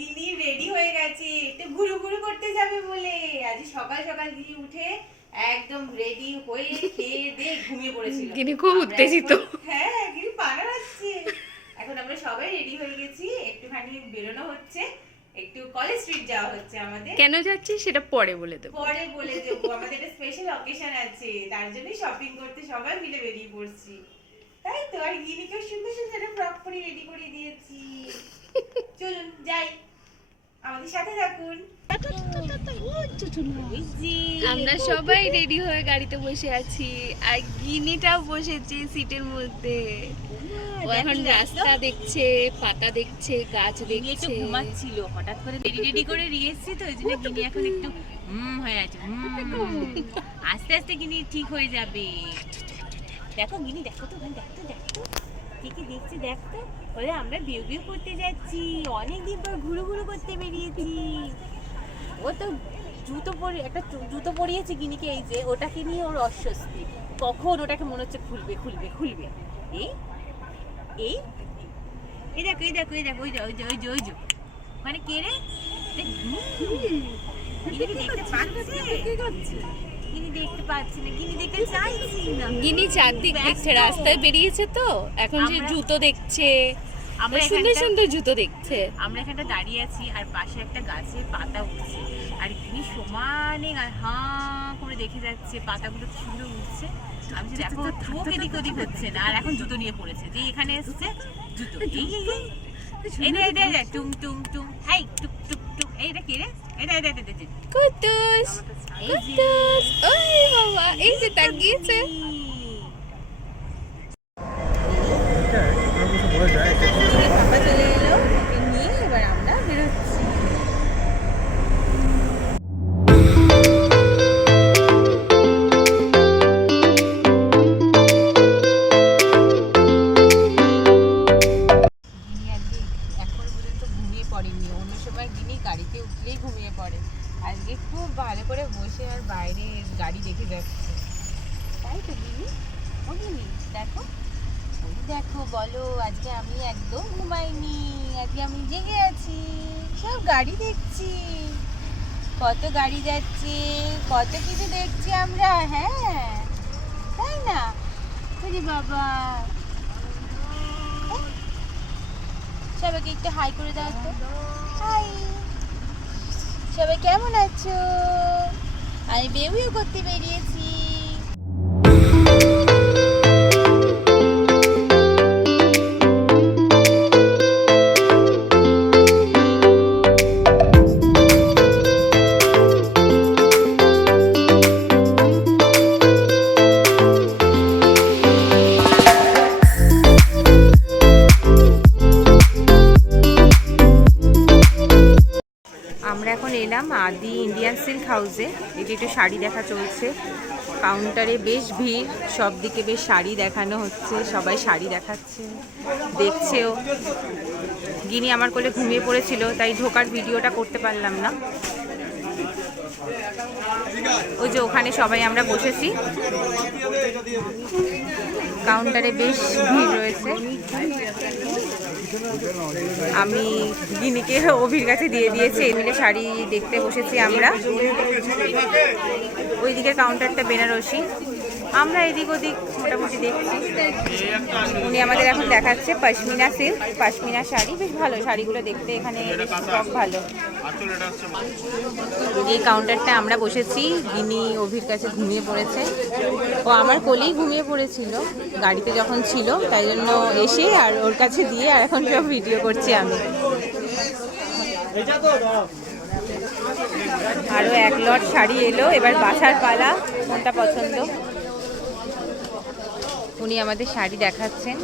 গিনি ready হয়ে গেছে, একটু ঘুরু ঘুরু করতে যাবে বলে। আজ সকাল সকাল গিনি উঠে একদম রেডি হয়ে খেয়ে দিয়ে ঘুমিয়ে পড়েছিল। গিনি খুব উত্তেজিত। হ্যাঁ, গিনি পানা হচ্ছে। এখন আমরা সবাই রেডি হয়ে গেছি, একটুখানি বেরোনো হচ্ছে, একটু কলেজ স্ট্রিট যাওয়া হচ্ছে আমাদের। কেন যাচ্ছি সেটা পরে বলে দেবো। পরে বলে দেবো, আমাদের একটা স্পেশাল অকেশন আছে, তার জন্যই শপিং করতে সবাই মিলে বেরিয়ে পড়ছি। তাই তো, আর গিনিকে সুন্দর সুন্দর ফ্রক পরে রেডি করে দিয়েছি। চলুন যাই, আমাদের সাথে থাকুন। আমরা সবাই রেডি হয়ে গাড়িতে বসে আছি, আর গিনিটাও বসেছে সিটের মধ্যে। ও এখন রাস্তা দেখছে, পাতা দেখছে, গাছ দেখছে। ঘুমাচ্ছিল, হঠাৎ করে রেডি করে রিয়েছি, তো ওই জন্য গিনি এখন একটু হয়ে আছে। আস্তে আস্তে গিনি ঠিক হয়ে যাবে। দেখো গিনি, দেখো তো, দেখো কি দেখছি, দেখতো। ওরে আমরা বিউ বিউ করতে যাচ্ছি, অনেকদিন পর ঘুরু ঘুরু করতে বেরিয়েছি। ও তো জুতো পরিয়েছে গিনিকে, এই যে ওটাকে নিয়ে ওর অস্বস্তি, কখন ওটাকে মনে হচ্ছে খুলবে। এই এই এই দেখো ওই যে মানে কে রে, দেখতে পাচ্ছে? গিনি দেখতে পাচ্ছি না, গিনি দেখতে চাইছি না। গিনি চারদিক দেখছে, রাস্তায় বেরিয়েছে তো এখন যে জুতো দেখছে, আমরা সুন্দর সুন্দর জুতো দেখছে। আমরা এখানটা দাঁড়িয়ে আছি, আর পাশে একটা গাছে পাতা উঠছে, আর গিনি সমানে হাঁ করে দেখে যাচ্ছে পাতাগুলো কি সুন্দর উঠছে। আমি যে দেখো চোখ এদিক ওদিক হচ্ছে না, আর এখন জুতো নিয়ে পড়েছে, যে এখানে এসছে জুতো। এই টুং টুং টুং, এই টুক টুক টুক, এইটা কি রে? এটা কুতুস কুতুস, ওই বাবা, এই যে তাকিয়েছে। পাপা চলে এলো, ওকে নিয়ে এবার আমরা বেরোচ্ছি। অন্য সময় গিনি গাড়িতে উঠলেই ঘুমিয়ে পড়ে, আজকে খুব ভালো করে বসে আর বাইরে গাড়ি দেখে যাচ্ছে। তাই তো গিনি, ও গিনি দেখো, দেখো বলো, আজকে আমি একদম ঘুমাইনি, আজকে আমি জেগে আছি, সব গাড়ি দেখছি, কত গাড়ি যাচ্ছে, কত কিছু দেখছি আমরা। হ্যাঁ তাই না? ওরে বাবা, সবাইকে একটু হাই করে দাও তো। হাই, সবাই কেমন আছো? আমি বেবিও করতে বেরিয়েছি। আমরা এখন এলাম আদি ইন্ডিয়ান সিল্ক হাউসে, এটি একটু শাড়ি দেখা চলছে, কাউন্টারে বেশ ভিড়, সব দিকে বেশ শাড়ি দেখানো হচ্ছে, সবাই শাড়ি দেখাচ্ছে, দেখছেও। গিনি আমার কোলে ঘুমিয়ে পড়েছিল, তাই ঢোকার ভিডিওটা করতে পারলাম না। ওই যে ওখানে সবাই আমরা বসেছি, কাউন্টারে বেশ ভিড় রয়েছে। আমি গিনিকে অভির কাছে দিয়ে দিয়েছি, এই মিলে শাড়ি দেখতে বসেছি আমরা। ওই দিকের কাউন্টারটা বেনারসি, আমরা এদিক ওদিক মোটামুটি দেখছি। উনি আমাদের এখন দেখাচ্ছে পশমিনা সিল্ক, পশমিনা শাড়ি, বেশ ভালো শাড়িগুলো দেখতে, এখানে সব ভালো। এই কাউন্টারটা আমরা বসেছি, গিনি অভির কাছে ঘুমিয়ে পড়েছে, ও আমার কোলেই ঘুমিয়ে পড়েছিল গাড়িতে যখন ছিল, তাই জন্য এসে আর ওর কাছে দিয়ে আর এখন সব ভিডিও করছি আমি। আরও এক লট শাড়ি এলো, এবার বাছার পালা, কোনটা পছন্দ। উনি আমাদের শাড়ি দেখাচ্ছেন,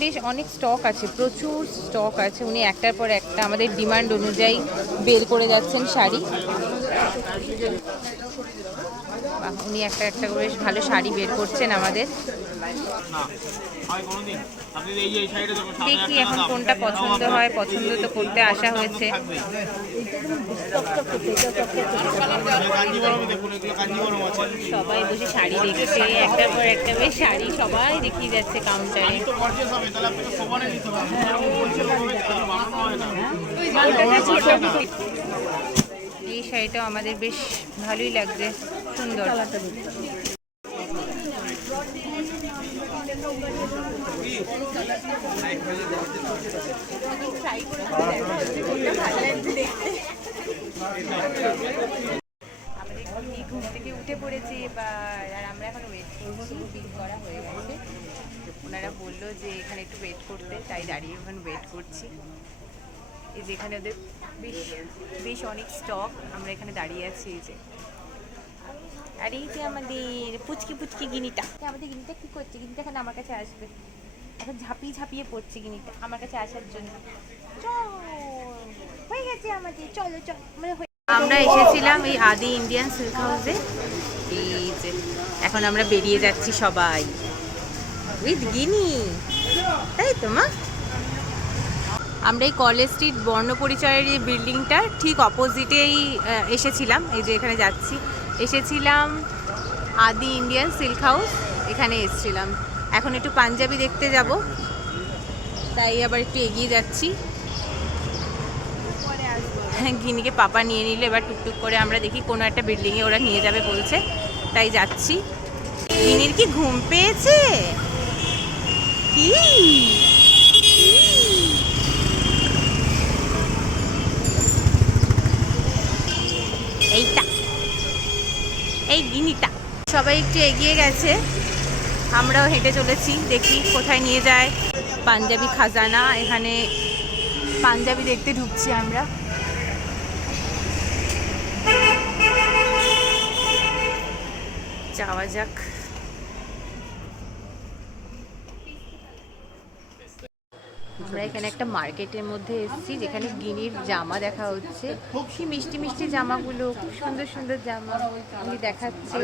বেশ অনেক স্টক আছে, প্রচুর স্টক আছে। উনি একটার পর একটা আমাদের ডিমান্ড অনুযায়ী বের করে যাচ্ছেন শাড়ি। বাহ, উনি একটা একটা করে বেশ ভালো শাড়ি বের করছেন আমাদের। দেখি এখন কোনটা পছন্দ হয়, পছন্দ তো করতে আসা হয়েছে। সবাই বসে শাড়ি দেখছে, একটার পর একটা বেশ শাড়ি সবাই দেখিয়ে যাচ্ছে কাউন্টারে। এই শাড়িটাও আমাদের বেশ ভালোই লাগছে, সুন্দর। আমাদের ঘুম থেকে উঠে পড়েছে এবার, আর আমরা এখন ওয়েট করছি। বিল করা হয়ে গেছে, ওনারা বললো যে এখানে একটু ওয়েট করতে, তাই দাঁড়িয়ে এখন ওয়েট করছি। এই যে এখানে ওদের বেশ বেশ অনেক স্টক, আমরা এখানে দাঁড়িয়ে আছি। এই যে আর এই যে আমাদের পুচকি পুচকি গিনিটা, আমাদের গিনিটা কি করছে? গিনিটা এখন আমার কাছে আসবে, এখন ঝাঁপিয়ে ঝাঁপিয়ে পড়ছে গিনিটা আমার কাছে আসার জন্য। হয়ে গেছে আমাদের, চলো চলো। মানে আমরা এসেছিলাম এই আদি ইন্ডিয়ান সিল্ক হাউসে। এই যে এখন আমরা বেরিয়ে যাচ্ছি সবাই উইথ গিনি, তাই তো মা? আমরা এই কলেজ স্ট্রিট বর্ণপরিচয়ের এই বিল্ডিংটার ঠিক অপোজিটেই এসেছিলাম। এই যে এখানে যাচ্ছি, এসেছিলাম আদি ইন্ডিয়ান সিল্ক হাউস, এখানে এসেছিলাম। এখন একটু পাঞ্জাবি দেখতে যাব, তাই আবার একটু এগিয়ে যাচ্ছি। গিনিকে পাপা নিয়ে নিলে এবার টুকটুক করে আমরা দেখি কোনো একটা বিল্ডিংয়ে ওরা নিয়ে যাবে বলছে, তাই যাচ্ছি। গিনির কি ঘুম পেয়েছে? কি এইটা, এই গিনিটা। সবাই একটু এগিয়ে গেছে, আমরাও হেঁটে চলেছি, দেখি কোথায় নিয়ে যায়। পাঞ্জাবি খাজানা, এখানে পাঞ্জাবি দেখতে ঢুকছি আমরা। যাওয়া যাক। আমরা এখানে একটা মার্কেটের মধ্যে এসেছি, যেখানে গিনির জামা দেখা হচ্ছে। কি মিষ্টি মিষ্টি জামাগুলো, খুব সুন্দর সুন্দর জামা উনি দেখাচ্ছে।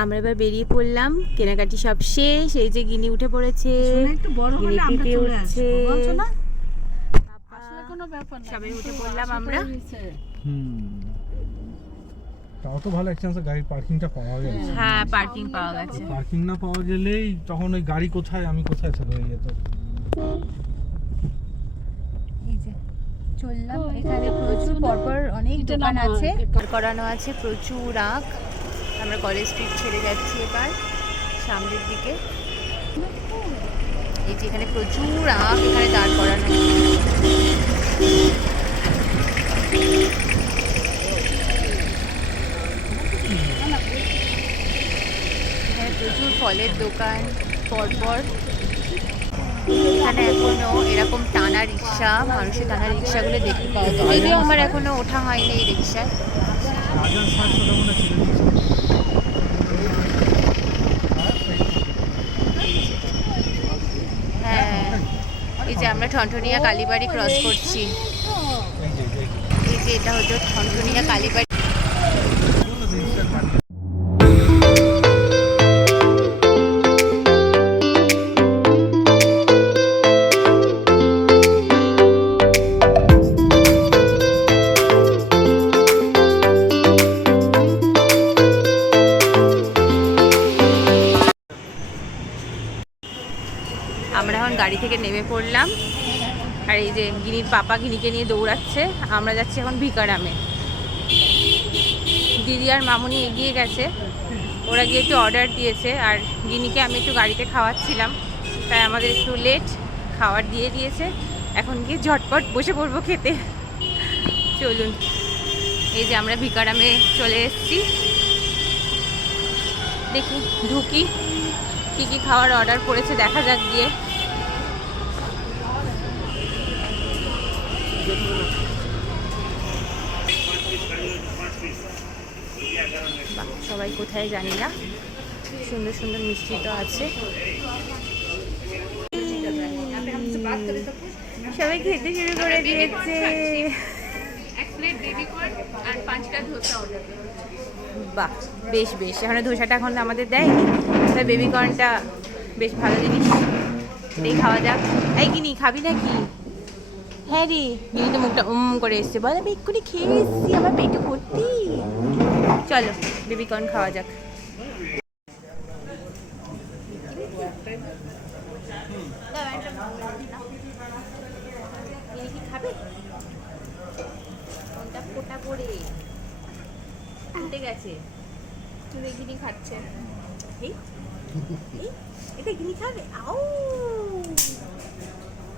আমরা এবার বেরিয়ে পড়লাম, কেনাকাটি সব শেষ। এই যে গিনি উঠে পড়েছে, গিনি পিপে উঠছে, সবাই উঠে পড়লাম আমরা। তাও তো ভালো, এক চান্সে গাড়ির পার্কিংটা পাওয়া গেছে। হ্যাঁ, পার্কিং পাওয়া গেছে। পার্কিং না পাওয়া গেলেই তখন ওই গাড়ি কোথায় আমি কোথায় ছেড়ে হয়ে যেত। এই যে চললাম, এখানে প্রচুর পরপর অনেক দোকান আছে, করানো আছে প্রচুর আঁক। আমরা কলেজ স্ট্রিট ছেড়ে যাচ্ছি এবার সামনের দিকে। এই যে এখানে প্রচুর আঁক এখানে দাঁড় করানো, এখানে প্রচুর ফলের দোকান পরপর। এখানে এখনো এরকম টানা রিক্সা, মানুষের টানা রিক্সাগুলো দেখতে পাওয়া যায়। যদিও আমার এখনো ওঠা হয়নি এই রিক্সায়। হ্যাঁ, এই যে আমরা ঠনঠনিয়া কালীবাড়ি ক্রস করছি। এই যে এটা হচ্ছে ঠনঠনিয়া কালীবাড়ি। আমরা এখন গাড়ি থেকে নেমে পড়লাম, আর এই যে গিনির পাপা গিনিকে নিয়ে দৌড়াচ্ছে। আমরা যাচ্ছি এখন ভিকারামে। দিদি আর মামুনি এগিয়ে গেছে, ওরা গিয়ে একটু অর্ডার দিয়েছে, আর গিনিকে আমি একটু গাড়িতে খাওয়াচ্ছিলাম, তাই আমাদের একটু লেট। খাবার দিয়ে দিয়েছে, এখন গিয়ে ঝটপট বসে পড়বো খেতে। চলুন, এই যে আমরা ভিকারামে চলে এসেছি। দেখি ঢুকি, কী কী খাওয়ার অর্ডার করেছে দেখা যাক গিয়ে। সবাই কোথায় জানি না, সুন্দর সুন্দর মিষ্টি তো আছে। সবাই খেতে শুরু করে দিয়েছে। প্লেট বেবিকর্ন আর 5টা ধোসা অর্ডার দেবো। বাহ, বেশ বেশ। এখানে ধোসাটা এখন আমাদের দেয়নি, তাই বেবিকর্নটা বেশ ভালো জিনিস, এটাই খাওয়া যাক। এই গিনি খাবি নাকি? হ্যাঁ রে, গিনি তো মুখটা করে এসছে, বল আমি এক্ষুনি খেয়ে এসছি, আমার পেটে ভর্তি। চলো বেবিকর্ন খাওয়া যাক। কি খাবে? কোনটা ফোটা করে উঠে গেছে? দেখিনি খাচ্ছে। এই এই, এটা গিনি খাবে? আউ,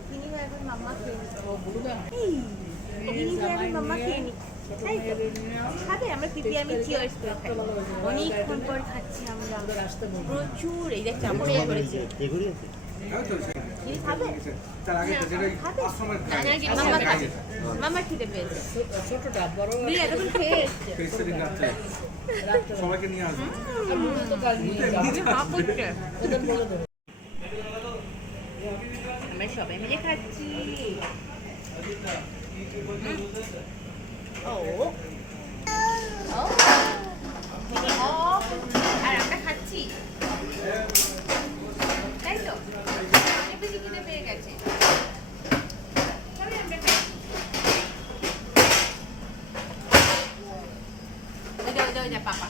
গিনি ভাই এখন মাম্মা খেয়ে নিচ্ছে। এই, গিনি ভাই এখন মাম্মা খেয়ে নিচ্ছে। তাই তো? খাবে? আমরা পিপি আমি চিয়ার্স করে খাই। অনেকক্ষণ পর খাচ্ছি আমরা, প্রচুর। এই দেখ চামচ করেছে। গিনি খাবে? খাবে? মাম্মা খাবে। মাম্মা খেতে পেয়েছে। গিনি এতক্ষণ খেয়ে এসছে। সবাইকে নিয়ে আসবো। আমরা সবাই মিলে খাচ্ছি। ও ও, আর আমরা খাচ্ছি, তাই তো? একটু খিদে পেয়ে গেছে, সবাই আমরা খাচ্ছি। ওই যা পাপা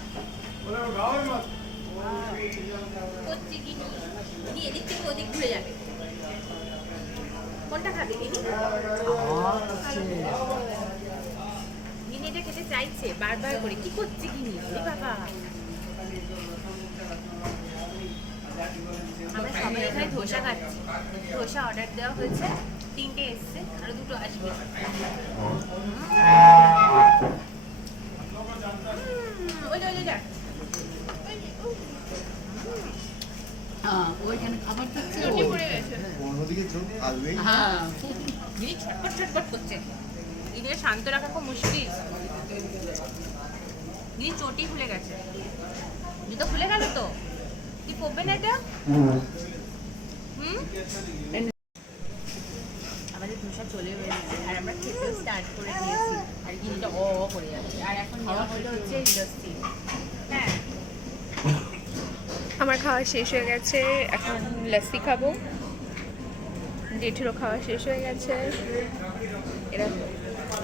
করছি, গিনি গিনি এদিক থেকে ওদিক ঘুরে যাবে। কোনটা খাবে গিনি? গিনি এটা খেতে চাইছে বারবার করে। কি করছে গিনি? বাবা, আমরা সবাই এখানে ধোসা খাচ্ছি। ধোসা অর্ডার দেওয়া হয়েছে, 3টে এসছে, আরো 2টো আসবে। ওইখানে খাবার থাকছে চটি পড়ে গেছে। অন্যদিকে চোখ আসবেই। হ্যাঁ, গিনি ছটপট ছটপট করছে। গিনিকে শান্ত রাখা খুব মুশকিল। গিনি চটি খুলে গেছে, জুতো খুলে গেল তো, কি পরবে না এটা? আমাদের ধোসা চলে গেছে আর আমরা খেতেও স্টার্ট করে দিয়েছি, আর গিনিটা করে যাচ্ছে। আর এখন নেওয়া হলো হচ্ছে লস্যি। হ্যাঁ, আমার খাওয়া শেষ হয়ে গেছে, এখন লস্যি খাবো। জেঠুরও খাওয়া শেষ হয়ে গেছে, এরা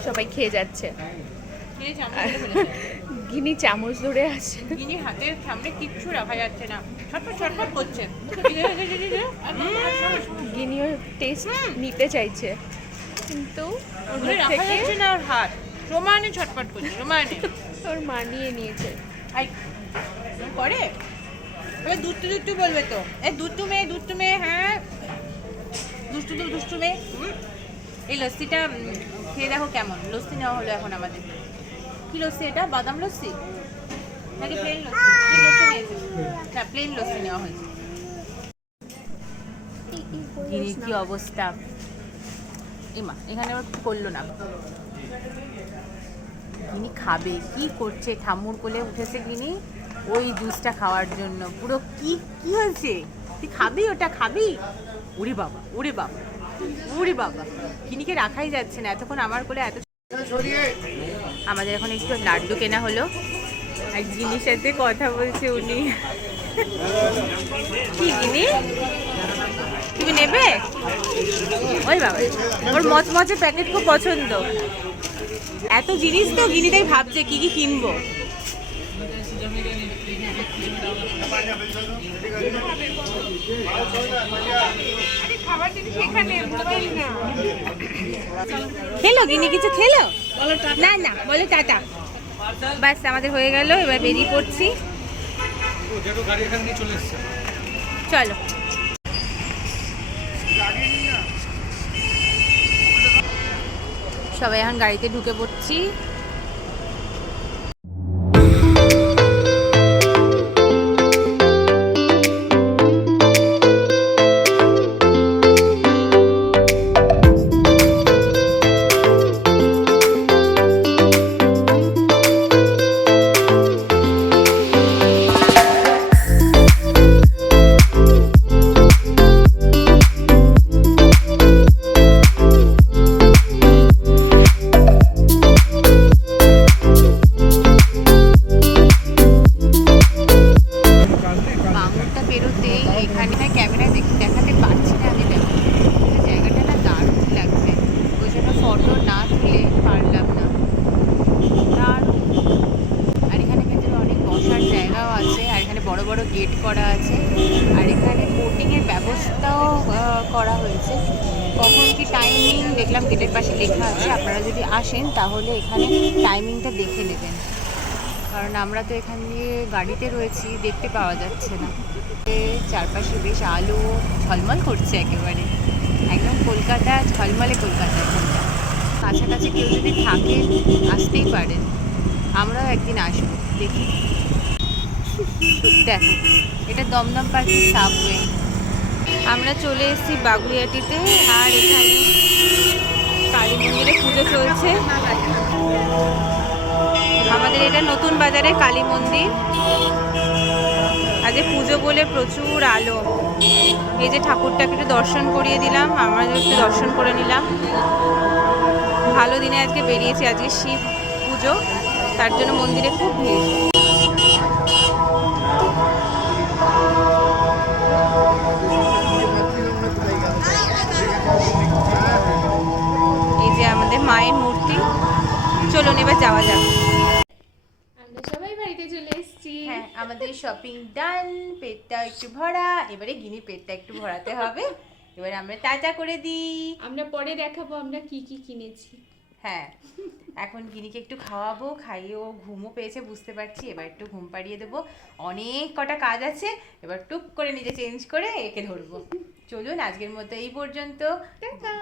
সবাই খেয়ে যাচ্ছে। গিনি চামচ ধরে ফেলেছে। গিনি চামচ ধরে আছে। গিনির হাতের সামনে কিচ্ছু রাখা যাচ্ছে না, ছটপট ছটপট করছে। গিনিও টেস্ট নিতে চাইছে, কিন্তু ওর মুখ রাখা থেকে যাচ্ছে না, ওর হাত সমানে ছটপট করছে, সমানে। ওর মানিয়ে নিয়েছে। আই করে এবার দুষ্টু দুষ্টু বলবে তো, এই দুষ্টু মেয়ে, হ্যাঁ দুষ্টু মেয়ে। এই লস্যিটা খেয়ে দেখো কেমন। লস্যি নেওয়া হলো এখন আমাদের। কি লস্যি এটা? বাদাম লস্যি নাকি প্লেন লস্যি? কি লস্যি নিয়েছে? হ্যাঁ, প্লেন লস্যি নেওয়া হয়েছে। গিনির কি অবস্থা! এমা, এখানে ওর করলো না। গিনি খাবে, কি করছে? ঠাম্মুর কোলে উঠেছে গিনি ওই জুসটা খাওয়ার জন্য। পুরো কি কি হয়েছে? তুই খাবি? ওটা খাবি? ওরে বাবা, ওরে বাবা, ওরে বাবা, গিনিকে রাখাই যাচ্ছে না এতক্ষণ আমার কোলে। এত আমাদের এখন একটু লাড্ডু কেনা হলো, আর গিনির সাথে কথা বলছে উনি। কি গিনি, তুমি নেবে? ওই বাবা, ওর মচমচে প্যাকেট খুব পছন্দ। এত জিনিস তো গিনি তাই ভাবছে কি কি কিনবো। খেলো গিনি? কিছু খেলো না? না, বলো টাটা। ব্যাস, আমাদের হয়ে গেল, এবার বেরিয়ে পড়ছি। গাড়ি এখান দিয়ে চলে এসছে। চলো। সবাই এখন গাড়িতে ঢুকে পড়ছি। বড় গেট করা আছে, আর এখানে বোটিংয়ের ব্যবস্থাও করা হয়েছে। কখন কি টাইমিং দেখলাম গেটের পাশে লেখা আছে, আপনারা যদি আসেন তাহলে এখানে টাইমিংটা দেখে নেবেন, কারণ আমরা তো এখান দিয়ে গাড়িতে রয়েছি, দেখতে পাওয়া যাচ্ছে না। চারপাশে বেশ আলো ঝলমল করছে, একেবারে একদম কলকাতা ঝলমলে কলকাতা। এখানটা কাছাকাছি কেউ যদি থাকে আসতেই পারেন, আমরাও একদিন আসবো, দেখি। দেখো এটা দমদম পার্কের সাবওয়ে। আমরা চলে এসেছি বাগুইআটিতে, আর এখানে কালী মন্দিরে পুজো চলছে। আমাদের এটা নতুন বাজারে কালী মন্দির, আজকে পুজো বলে প্রচুর আলো। এই যে ঠাকুরটাকে একটু দর্শন করিয়ে দিলাম, আমরা একটু দর্শন করে নিলাম। ভালো দিনে আজকে বেরিয়েছি, আজকে শিব পুজো, তার জন্য মন্দিরে খুব ভিড়। এই যে আমাদের মায়ের মূর্তি, চলুন এবার যাওয়া যাক। আমরা সবাই বাড়িতে চলে এসেছি। হ্যাঁ, আমাদের শপিং ডান, পেটটা একটু ভরা, এবারে গিনি পেটটা একটু ভরাতে হবে। এবারে আমরা টাটা করে দিই। আমরা পরে দেখাবো আমরা কি কি কিনেছি। হ্যাঁ, এখন গিনিকে একটু খাওয়াবো, খাইয়ে ও ঘুমও পেয়েছে বুঝতে পারছি, এবার একটু ঘুম পাড়িয়ে দেবো। অনেক কটা কাজ আছে, এবার টুক করে নিজে চেঞ্জ করে একে ধরবো। চলুন আজকের মতো এই পর্যন্ত। টাটা।